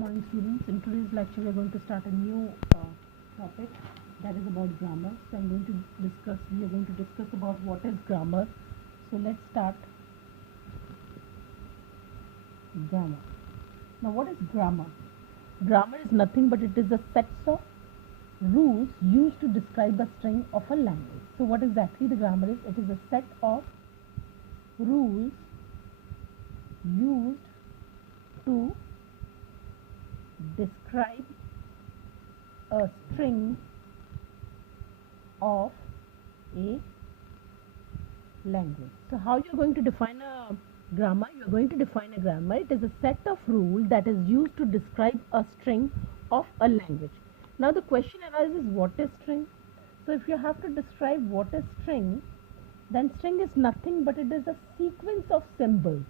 Morning students, in today's lecture we are going to start a new topic that is about grammar. So we are going to discuss about what is grammar. So let's start grammar. Now what is grammar? Grammar is nothing but it is a set of rules used to describe a string of a language. So what exactly the grammar is? It is a set of rules used to describe a string of a language. So how you are going to define a grammar? You are going to define a grammar. It is a set of rules that is used to describe a string of a language. Now the question arises, what is string? So if you have to describe what is string, then string is nothing but it is a sequence of symbols,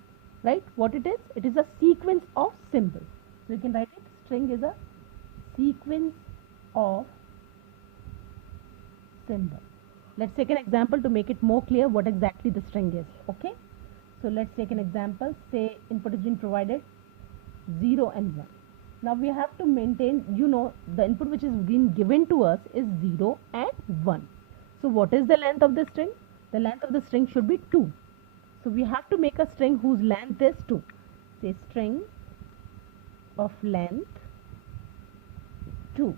right? What it is? It is a sequence of symbols. So you can write it, string is a sequence of symbols. Let's take an example to make it more clear what exactly the string is. Okay, so let's take an example. Say input is being provided 0 and 1. Now we have to maintain, the input which is being given to us is 0 and 1. So what is the length of the string? The length of the string should be 2. So we have to make a string whose length is 2. Say string of length 2.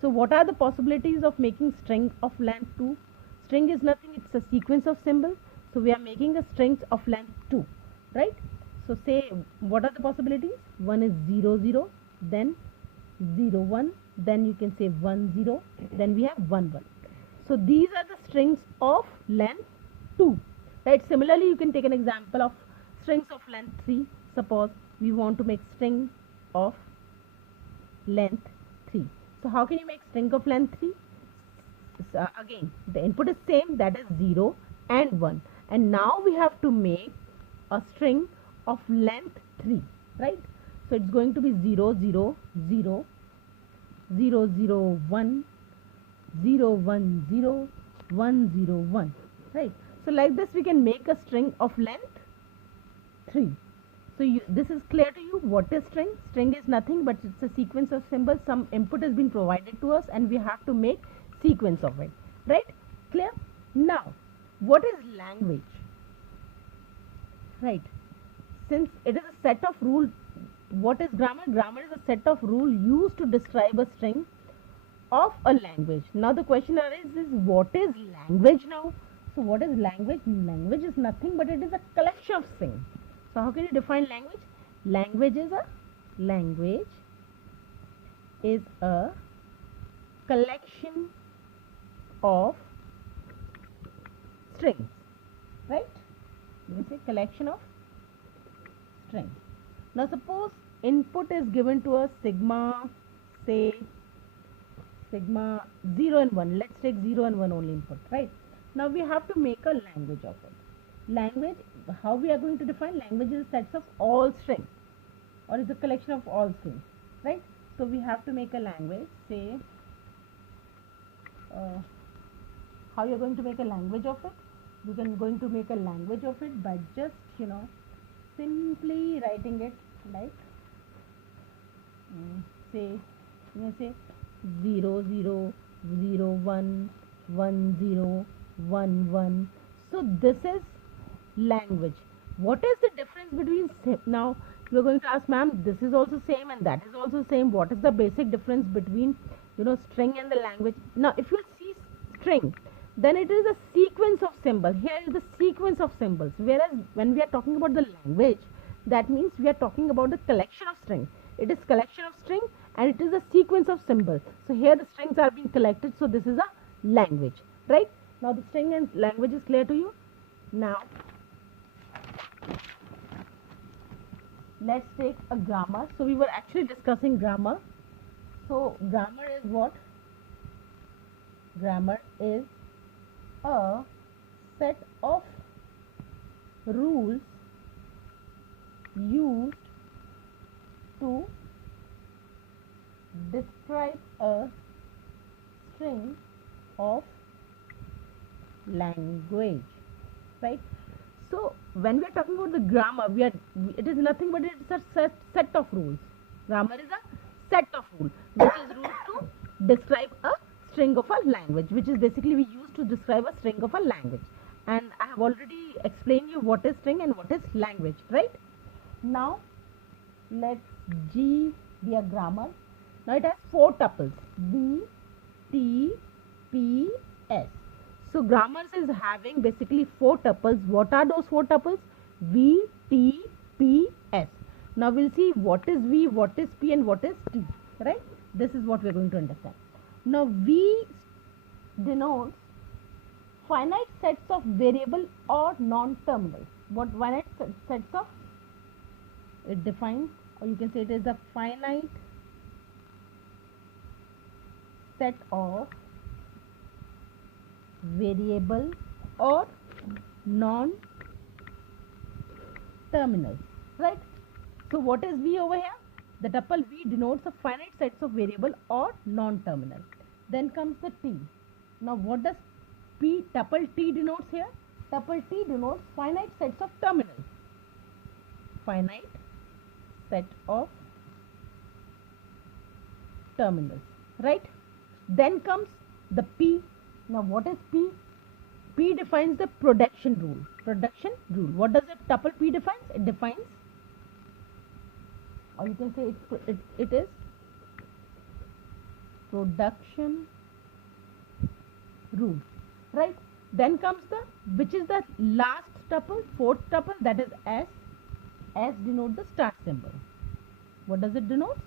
So what are the possibilities of making string of length 2? String is nothing, it's a sequence of symbols. So we are making a string of length 2, right? So say, what are the possibilities? One is 0 0, then 0 1, then you can say 1 0, then we have 1 1. So these are the strings of length 2, right? Similarly, you can take an example of strings of length 3. Suppose we want to make string of length 3. So how can you make string of length 3? So again, the input is same, that is 0 and 1. And now we have to make a string of length 3, right? So it's going to be 0 0 0 0 0 1 0 1 0 1 0 1, right? So like this we can make a string of length 3. So this is clear to you what is string? String is nothing but it's a sequence of symbols. Some input has been provided to us and we have to make sequence of it, right? Clear? Now what is language? Right, since it is a set of rules, what is grammar? Grammar is a set of rules used to describe a string of a language. Now the question arises, what is language now? So what is language? Language is nothing but it is a collection of things. So how can you define language? Language is a collection of strings, right? You can say collection of strings. Now suppose input is given to us sigma 0 and 1. Let's take 0 and 1 only input, right? Now we have to make a language of it. Language, how we are going to define? Language is sets of all strings, or is a collection of all strings, right? So we have to make a language. Say how you are going to make a language of it? You can going to make a language of it by just simply writing it like say 0 0 0 1 1 0 1 1. So this is language. What is the difference between, now you are going to ask, ma'am, this is also same and that is also same. What is the basic difference between string and the language? Now if you see string, then it is a sequence of symbols. Here is the sequence of symbols, whereas when we are talking about the language, that means we are talking about the collection of string. It is collection of string and it is a sequence of symbols. So here the strings are being collected, so this is a language, right? Now the string and language is clear to you. Now let's take a grammar. So we were actually discussing grammar. So grammar is what? Grammar is a set of rules used to describe a string of language, right? So when we are talking about the grammar, it is nothing but it's a set of rules. Grammar is a set of rule, which is rule to describe a string of a language, which is basically we use to describe a string of a language. And I have already explained you what is string and what is language, right? Now let G be a grammar. Now it has 4 tuples, V, T, P, S. So grammars is having basically 4 tuples. What are those 4 tuples? V, T, P, S. Now we'll see what is V, what is P and what is T, right? This is what we're going to understand. Now V denotes finite sets of variable or non-terminal. What finite sets of? It defines, or you can say it is a finite set of variable or non-terminal, right? So what is V over here? The tuple V denotes a finite sets of variable or non-terminal. Then comes the T. Now what does tuple T denotes here? Tuple T denotes finite sets of terminal. Finite set of terminals, right? Then comes the P. Now what is P? P defines the production rule. Production rule. What does the tuple P defines? It defines, or you can say it is production rule, right? Then comes which is the last tuple, 4th tuple, that is S. S denotes the start symbol. What does it denote?